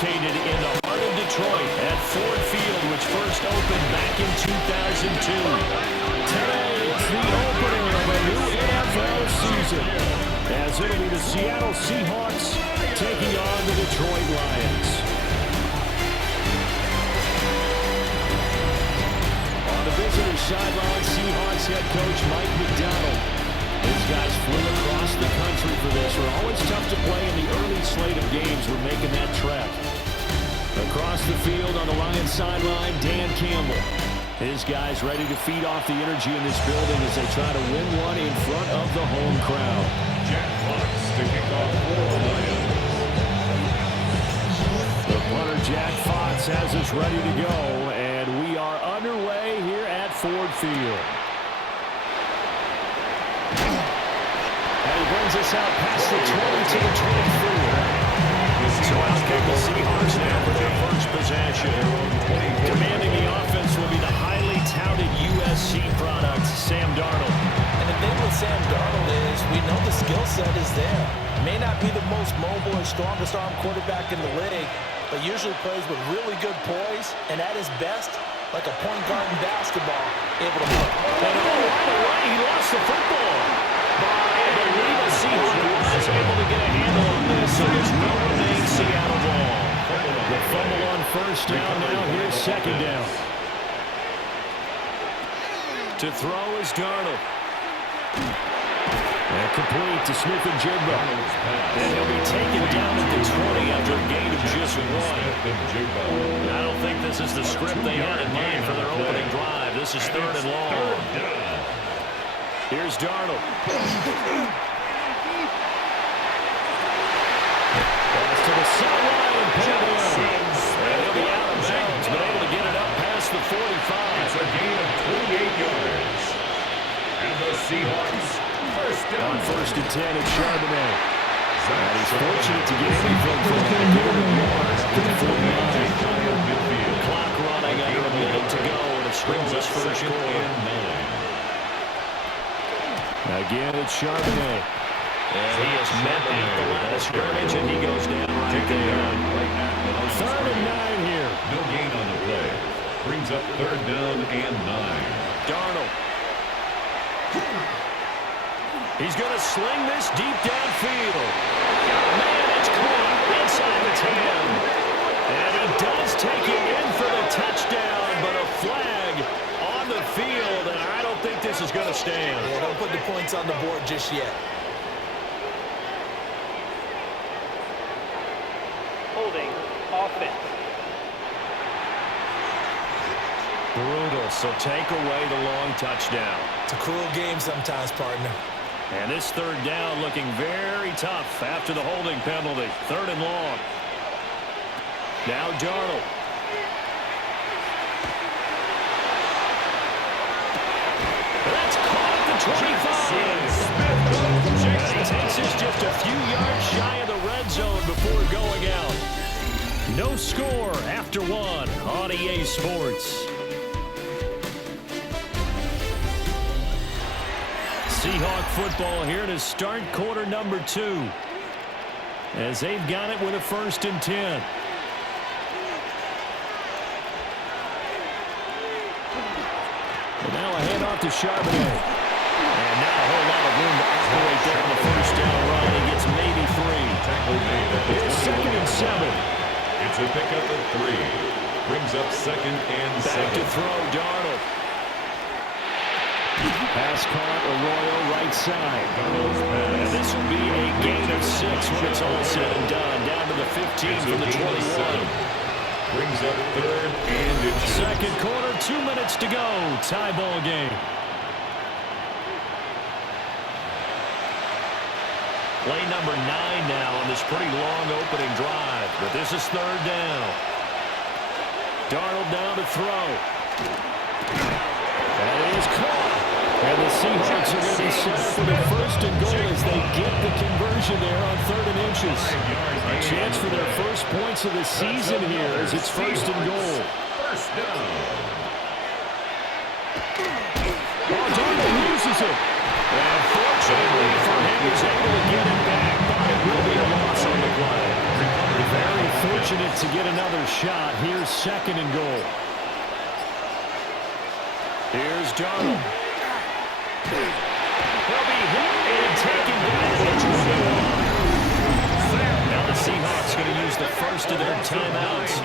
located in the heart of Detroit at Ford Field, which first opened back in 2002. Today, it's the opener of a new NFL season, as it'll be the Seattle Seahawks taking on the Detroit Lions. On the visitor's sideline, Seahawks head coach Mike McDonald. These guys flew across the country for this. We're always tough to play in the early slate of games. We're making that trek. Across the field on the Lions sideline, Dan Campbell. His guys ready to feed off the energy in this building as they try to win one in front of the home crowd. Jack Fox to kick off for the Lions. The punter Jack Fox has us ready to go, and we are underway here at Ford Field. And he brings us out past the 20 to the 24. So out kick the Seahawks now for their first possession. Commanding the offense will be the highly touted USC product, Sam Darnold. And the thing with Sam Darnold is we know the skill set is there. May not be the most mobile or strongest arm quarterback in the league, but usually plays with really good poise, and at his best, like a point guard in basketball, able to play. And right away, he lost the football. I believe the Seahawks was able to get a handle on this, so there's no remaining Seattle ball. The fumble on first down, now here's second down. To throw is Darnold. And complete to Smith and Jigba. And he'll be taken down at the 20 after a gain of just one. I don't think this is the script they had in mind for their opening drive. This is third and long. Here's Darnold. Pass to the sideline and pinned in. And he'll be out of bounds, but able to get it up past the 45. It's a gain of 28 yards. And the Seahawks first down. On first and 10, it's Charbonnet. And he's fortunate to get anything from that. Get him in yards to the 49. Clock running under a minute to go, and it springs us first score. Again, it's Charbonnet. And he is met at the line of scrimmage, and he goes down right there. Third and 9 here. No gain on the play. Brings up third down and 9. Darnold. He's going to sling this deep downfield. Man, it's caught inside the 10. And he does take it in for the touchdown, but a flag on the field, and I don't think this is going to stand. Yeah, don't put the points on the board just yet. Holding offense. Brutal, so take away the long touchdown. It's a cruel game sometimes, partner. And this third down looking very tough after the holding penalty. Third and long. Now Darnold. That's caught at the 25. And he takes us just a few yards shy of the red zone before going out. No score after one on EA Sports. Seahawk football here to start quarter number 2. As they've got it with a first and 10. And now a handoff to Charbonnet. And now a whole lot of room to operate there on the first down run. He gets maybe 3. Here's second and 7. It's a pickup of 3. Brings up second and 7. Back to throw, Darnold. Pass caught, Arroyo right side. And this will be a gain of 6 when it's all said and done. Down to the 15 from the 21. Brings up third and inches. Second quarter, 2 minutes to go. Tie ball game. Play number 9 now on this pretty long opening drive. But this is third down. Darnold down to throw. That is caught. And the Seahawks are going to be set for the first and goal as they get the conversion there on third and inches. A chance for their first points of the season here as it's first and goal. First down. Darnold loses it. And fortunately for him, he's able to get it back. But it will be a loss on the play. Very fortunate fortunate to get another shot. Here's second and goal. Here's Darnold. He'll be hit and taken down at the 21. Now the Seahawks going to use the first of their timeouts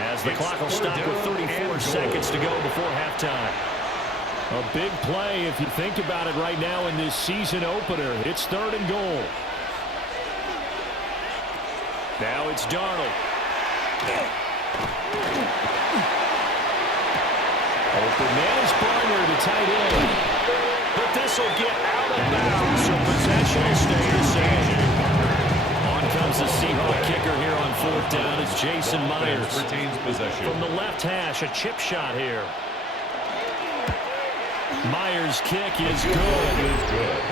as the clock will stop with 34 seconds to go before halftime. A big play if you think about it right now in this season opener. It's third and goal. Now it's Darnold. Open man is Barner to tight end. But this will get out of bounds, so possession will stay the same. On comes the Seahawk kicker here on fourth down. It's Jason Myers. Retains possession. From the left hash, a chip shot here. Myers' kick is good.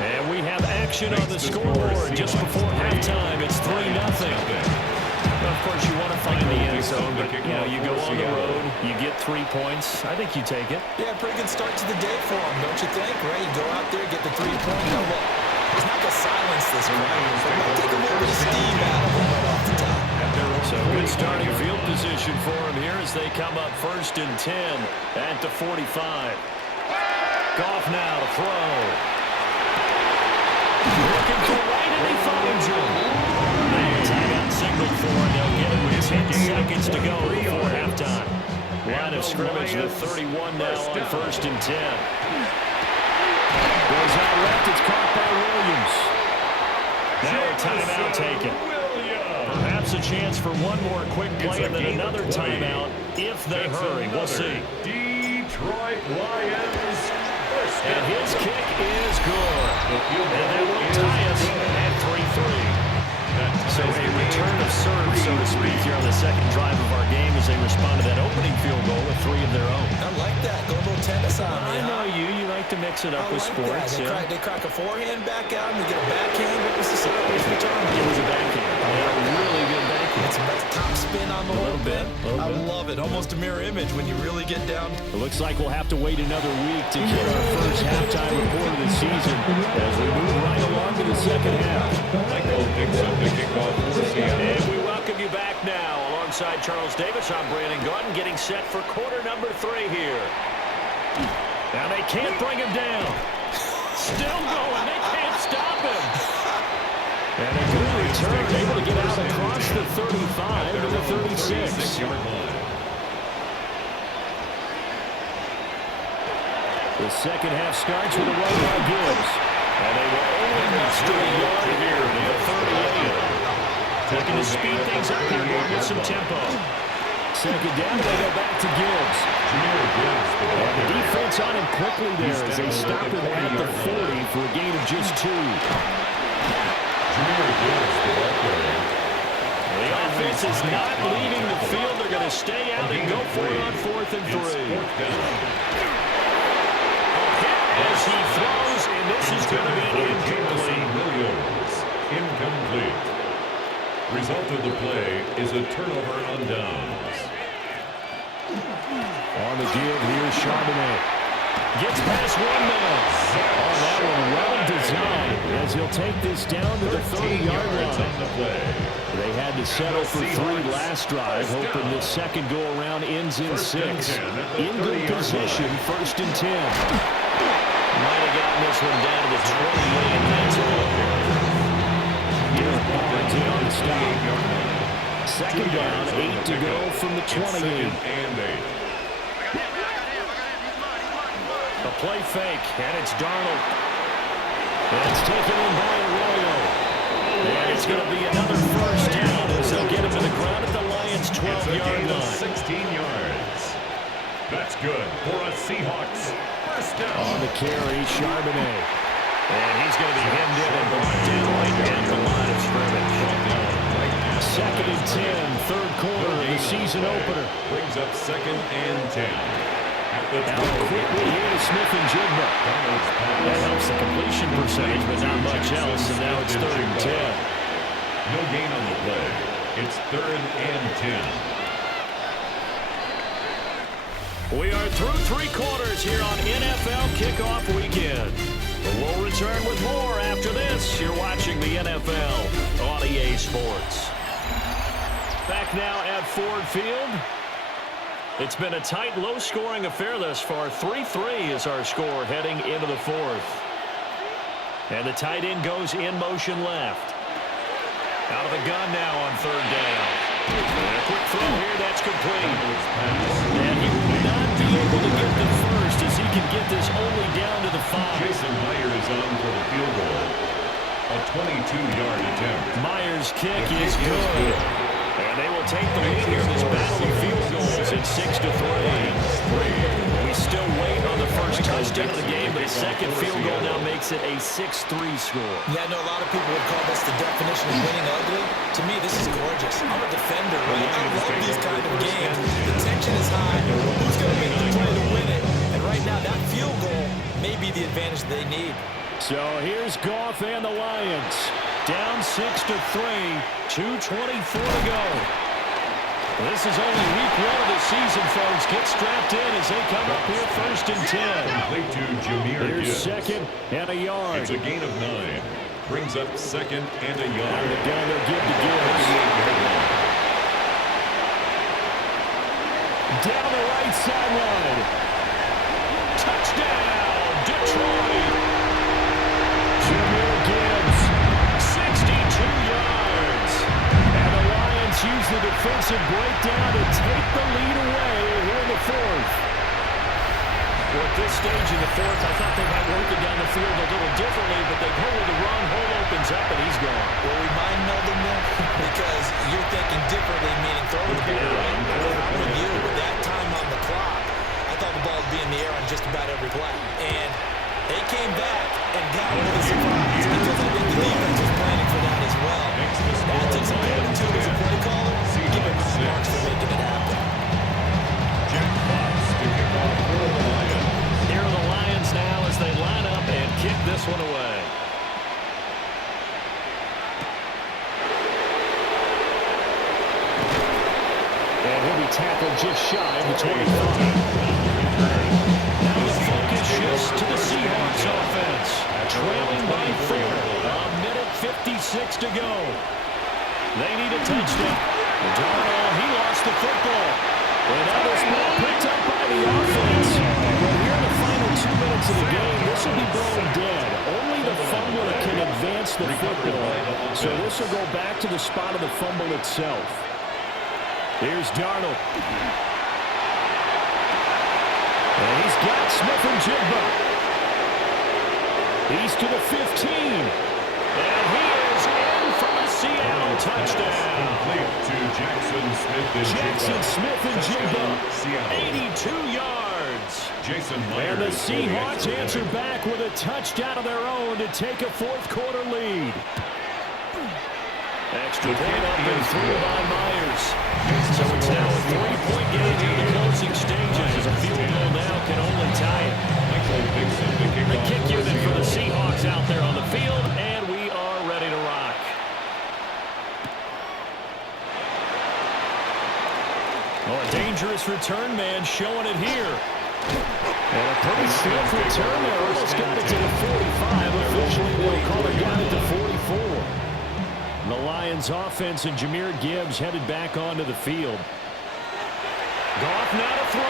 And we have action on the scoreboard just before halftime. It's 3-0. Of course, you want to find the end zone, but you go on the road, you get 3 points. I think you take it. Yeah, pretty good start to the day for him, don't you think? Right? You go out there, get the 3 points. Now, look, he's not going to silence this crowd, but might take a little bit of steam out of him right off the top. So good starting field position for him here as they come up first and 10 at the 45. Goff now to throw. Looking for right, and he finds him. Timeout signal for him. They'll get it with 10 seconds to go before halftime. Line of scrimmage, the 31 now on first and 10. Goes out left. It's caught by Williams. Now a timeout taken. Perhaps a chance for one more quick play and then another timeout if they hurry. We'll see. Detroit Lions. And his kick is good. And that will tie us at 3-3. So a return of serve, so to speak, here on the second drive of our game as they respond to that opening field goal with 3 of their own. I like that. Go a little tennis on me. I know you. You like to mix it up with sports. They crack a forehand back out and we get a backhand. What was the Seahawks return? It was a backhand. A really good backhand. It's a nice top spin on the whole bit. I bit. love it. Almost a mirror image when you really get down. It looks like we'll have to wait another week to get our first halftime report of the season as we move right along to the second half. Michael Dixon to kick off for Seattle. And we welcome you back now alongside Charles Davis. I'm Brandon Gordon getting set for quarter number 3 here. Now they can't bring him down. Still going. They can't stop him. And a good return, able to get out across the 35 to the 36. The second half starts with a run by Gibbs. And they will only muster a yard here to the 38. Looking to speed things up here, going with some tempo. Second down, they go back to Gibbs. And the defense on him quickly there as they stop him at the 40 for a gain of just 2. The offense is not leaving the field. They're going to stay out and go for it on 4th and 3. As he throws, and this is going to be incomplete. Incomplete. Result of the play is a turnover on downs. On the give, here's Charbonnet. Gets past one man. Oh, that one well designed as he'll take this down to the 30-yard line. They had to settle for 3 last drive, hoping this second go-around ends in 6. In good position, first and 10. Might have gotten this one down to the 28. That's all. Here's Barnes in on the stop. Second down, 8 to go from the 28. A play fake, and it's Darnold. And it's taken in by Arroyo. And it's going to be another first down as they'll get him to the ground at the Lions' 12-yard line. 16 yards. That's good for a Seahawks first down. On the carry, Charbonnet. And he's going to be hemmed in and brought down right down the line of scrimmage. Second and 10, third quarter of the season opener. Brings up second and 10. Now quickly here to Smith and Jigba. That helps the completion percentage, but not much else, and now it's third and 10. No gain on the play. It's third and 10. We are through 3 quarters here on NFL Kickoff Weekend. We'll return with more after this. You're watching the NFL on EA Sports. Back back now at Ford Field. It's been a tight, low-scoring affair thus far. 3-3 is our score heading into the fourth. And the tight end goes in motion left. Out of the gun now on third down. And a quick throw here, that's complete. And he will not be able to get the first as he can get this only down to the 5. Jason Myers on for the field goal. A 22-yard attempt. Myers' kick is good. And they will take the lead here in this battle of field goals at 6-3. We still wait on the first touchdown of the game, but a second field goal now makes it a 6-3 score. Yeah, I know a lot of people would call this the definition of winning ugly. To me, this is gorgeous. I'm a defender, right? I love these kind of games. The tension is high. Who's going to make the play to win it? And right now, that field goal may be the advantage they need. So here's Goff and the Lions. Down 6-3, 2:24 to go. This is only week 1 of the season, folks. Get strapped in as they come up here first and 10. Complete to Jahmyr Here's Gibbs. second and a yard. It's a gain of 9. Brings up second and a yard. And again, they'll give to Gibbs. Down the right sideline. Touchdown, Detroit. Jahmyr Gibbs, 62 yards. And the Lions use the defensive breakdown to take the lead away here in the fourth. Well, at this stage in the fourth, I thought they might work it down the field a little differently, but they hold the run, hole opens up, and he's gone. Well, we mind melding them because you're thinking differently, meaning throw the ball, right? I'm with you. With that time on the clock, I thought the ball would be in the air on just about every play. And they came back and got rid of the surprise because I think the defense was planning for that as well. That took some fortitude as a play caller. Give him high marks for making it happen. Jack Fox to kick off for the Lions. Here are the Lions now as they line up and kick this one away. And he'll be tackled just shy of the 25. Now the focus shifts to the Seahawks offense. Trailing by 4. A minute 56 to go. They need a touchdown. Darnold, he lost the football. And now this ball picked up by the offense. But here in the final 2 minutes of the game, this will be blown dead. Only the fumbler can advance the football. So this will go back to the spot of the fumble itself. Here's Darnold. And he's got Smith-Njigba. He's to the 15. And he is in for a Seattle touchdown. Complete to Jackson Smith-Njigba. Seattle. 82 yards. Jason Myers. And the Seahawks answer back with a touchdown of their own to take a fourth-quarter lead. Extra point up and through by Myers. So it's now a 3-point game in the closing stages. A field goal now can only tie it. The kick unit for the Seahawks out there on the field, and we are ready to rock. Oh, a dangerous return man showing it here. And a pretty swift return there. Almost got it to the 45. Officially, they'll call it down at the 44. The Lions offense and Jahmyr Gibbs headed back onto the field. Goff now to throw.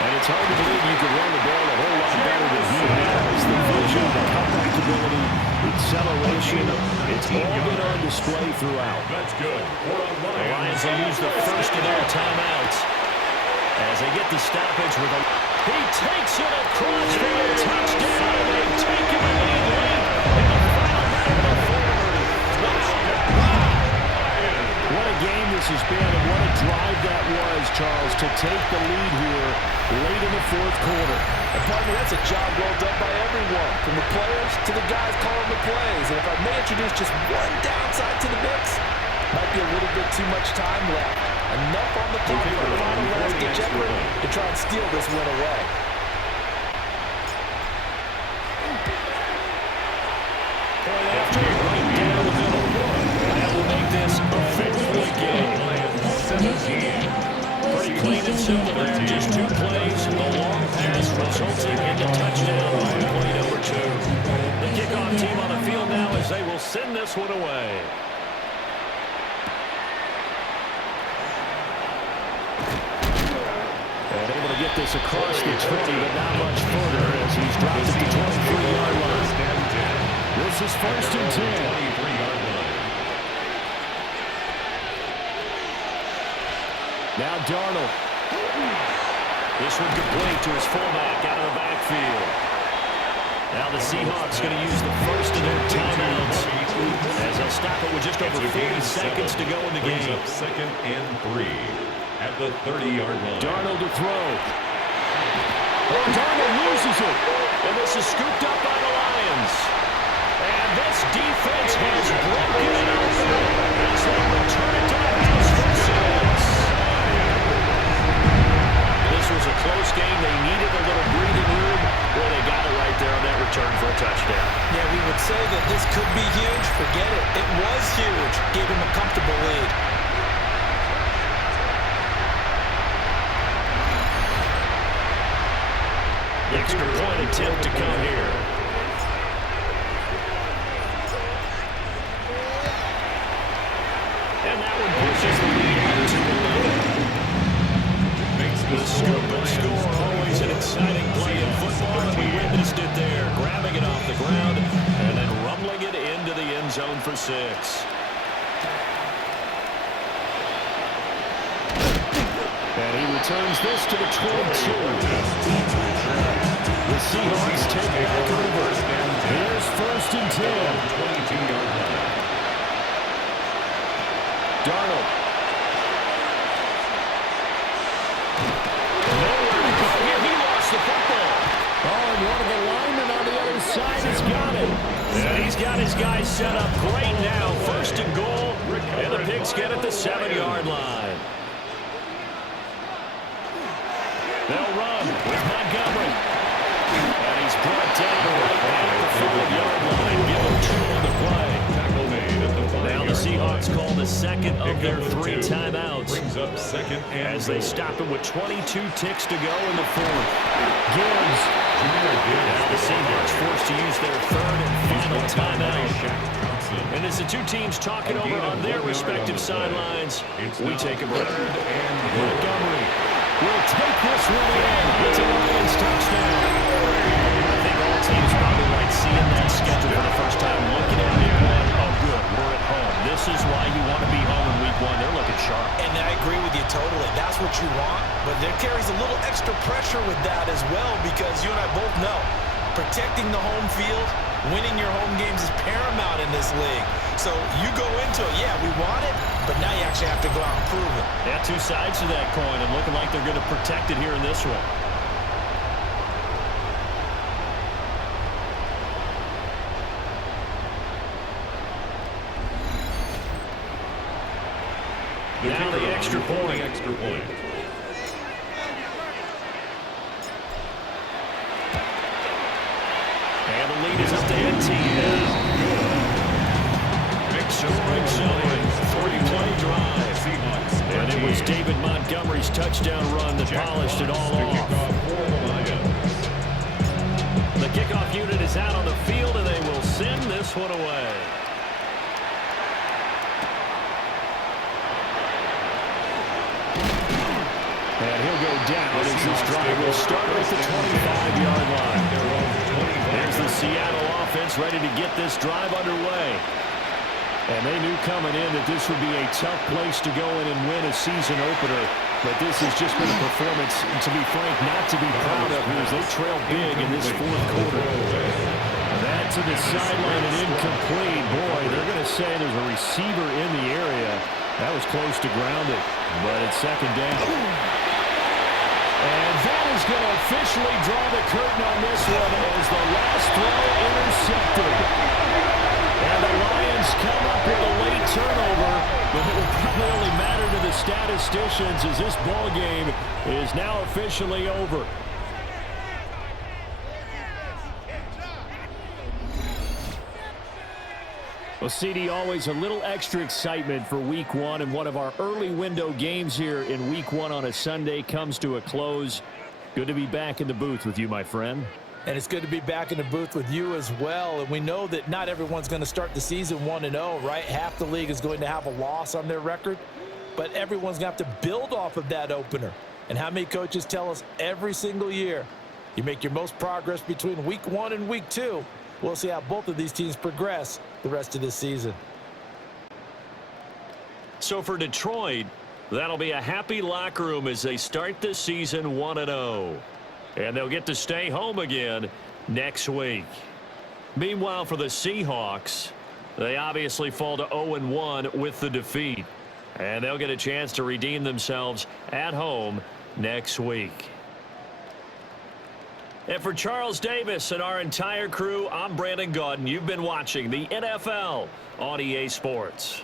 And it's hard to believe you could run the ball a whole lot better than he has. The vision, the cutback ability, acceleration, it's all been on display throughout. That's good. The Lions will use the first of their timeouts as they get the stoppage with a... He takes it across for a touchdown. They take him in the lead in the final minute of the fourth. What a game this has been, and what a drive that was, Charles, to take the lead here late in the fourth quarter. And partner, that's a job well done by everyone, from the players to the guys calling the plays. And if I may introduce just one downside to the mix, might be a little bit too much time left. Enough on the clock for the final last-ditch effort to try and steal this win away. Point after right down the middle. That will make this a 50-point game. Pretty clean and simple there. Just 2 plays. The long pass resulting in the touchdown on play number 2. The kickoff team on the field now as they will send this one away. this across the 20, but not much further as he's dropped it to the 23-yard line. This is first and 10. Now Darnold. This one complete to his fullback out of the backfield. Now the Seahawks going to use the first of their timeouts as they'll stop it with just over 40 seconds to go in the game. Second and 3 at the 30-yard line. Darnold to throw. Oh, Darnold loses it. And this is scooped up by the Lions. And this defense has broken it open as they return it to the house for 6. This was a close game. They needed a little breathing room. Boy, they got it right there on that return for a touchdown. Yeah, we would say that this could be huge. Forget it. It was huge. Gave him a comfortable lead. Extra point attempt to come here. And that one pushes the lead out to 11. The scoop and score, always an exciting play in football, and we witnessed it there, grabbing it off the ground and then rumbling it into the end zone for 6. And he returns this to the 22. The Seahawks take back over. Here's first and 10. 22-yard line. Darnold. Nowhere to go here. He lost the football. Oh, and one of the linemen on the other side has got it. And he's got his guys set up great now. First and goal. And the Pigs get at the 7-yard line. They'll run with Montgomery. And he's brought down right at the 5-yard line. Give him 2 on the play. Tackle made at the 5-yard line. Now the Seahawks call the second of their 3 timeouts. Brings up second and as they stop it with 22 ticks to go in the 4th. Gibbs. Now the Seahawks forced to use their 3rd and final timeout. And as the two teams talking over on their respective sidelines, we take a break. Montgomery will take this one in. It's a Lions touchdown. I think all teams probably like seeing that schedule for the first time, looking at it going, oh good, we're at home. This is why you want to be home in week 1. They're looking sharp. And I agree with you totally. That's what you want. But there carries a little extra pressure with that as well, because you and I both know protecting the home field, winning your home games is paramount in this league. So you go into it, yeah, we want it, but now you actually have to go out and prove it. Yeah, 2 sides to that coin, and looking like they're going to protect it here in this one. Now the extra point. And the lead is up to 18 now. Scoring zone, 40-play drive. And it was David Montgomery's touchdown run that polished it all off. The kickoff unit is out on the field, and they will send this one away. And he'll go down as this drive will start at the 25-yard line. There's the Seattle offense ready to get this drive underway. And they knew coming in that this would be a tough place to go in and win a season opener. But this has just been a performance, to be frank, not to be proud of here as they trail big in this 4th quarter. That to the sideline and incomplete. Boy, they're going to say there's a receiver in the area. That was close to grounded, but it's second down. And that is going to officially draw the curtain on this one as the last throw intercepted. And the Lions come up with a late turnover, but it will probably only matter to the statisticians as this ball game is now officially over. Well, CD, always a little extra excitement for week 1, and one of our early window games here in week 1 on a Sunday comes to a close. Good to be back in the booth with you, my friend. And it's good to be back in the booth with you as well. And we know that not everyone's going to start the season 1-0, right? Half the league is going to have a loss on their record. But everyone's going to have to build off of that opener. And how many coaches tell us every single year, you make your most progress between week 1 and week 2. We'll see how both of these teams progress the rest of this season. So for Detroit, that'll be a happy locker room as they start the season 1-0. And they'll get to stay home again next week. Meanwhile, for the Seahawks, they obviously fall to 0-1 with the defeat. And they'll get a chance to redeem themselves at home next week. And for Charles Davis and our entire crew, I'm Brandon Gaudin. You've been watching the NFL on EA Sports.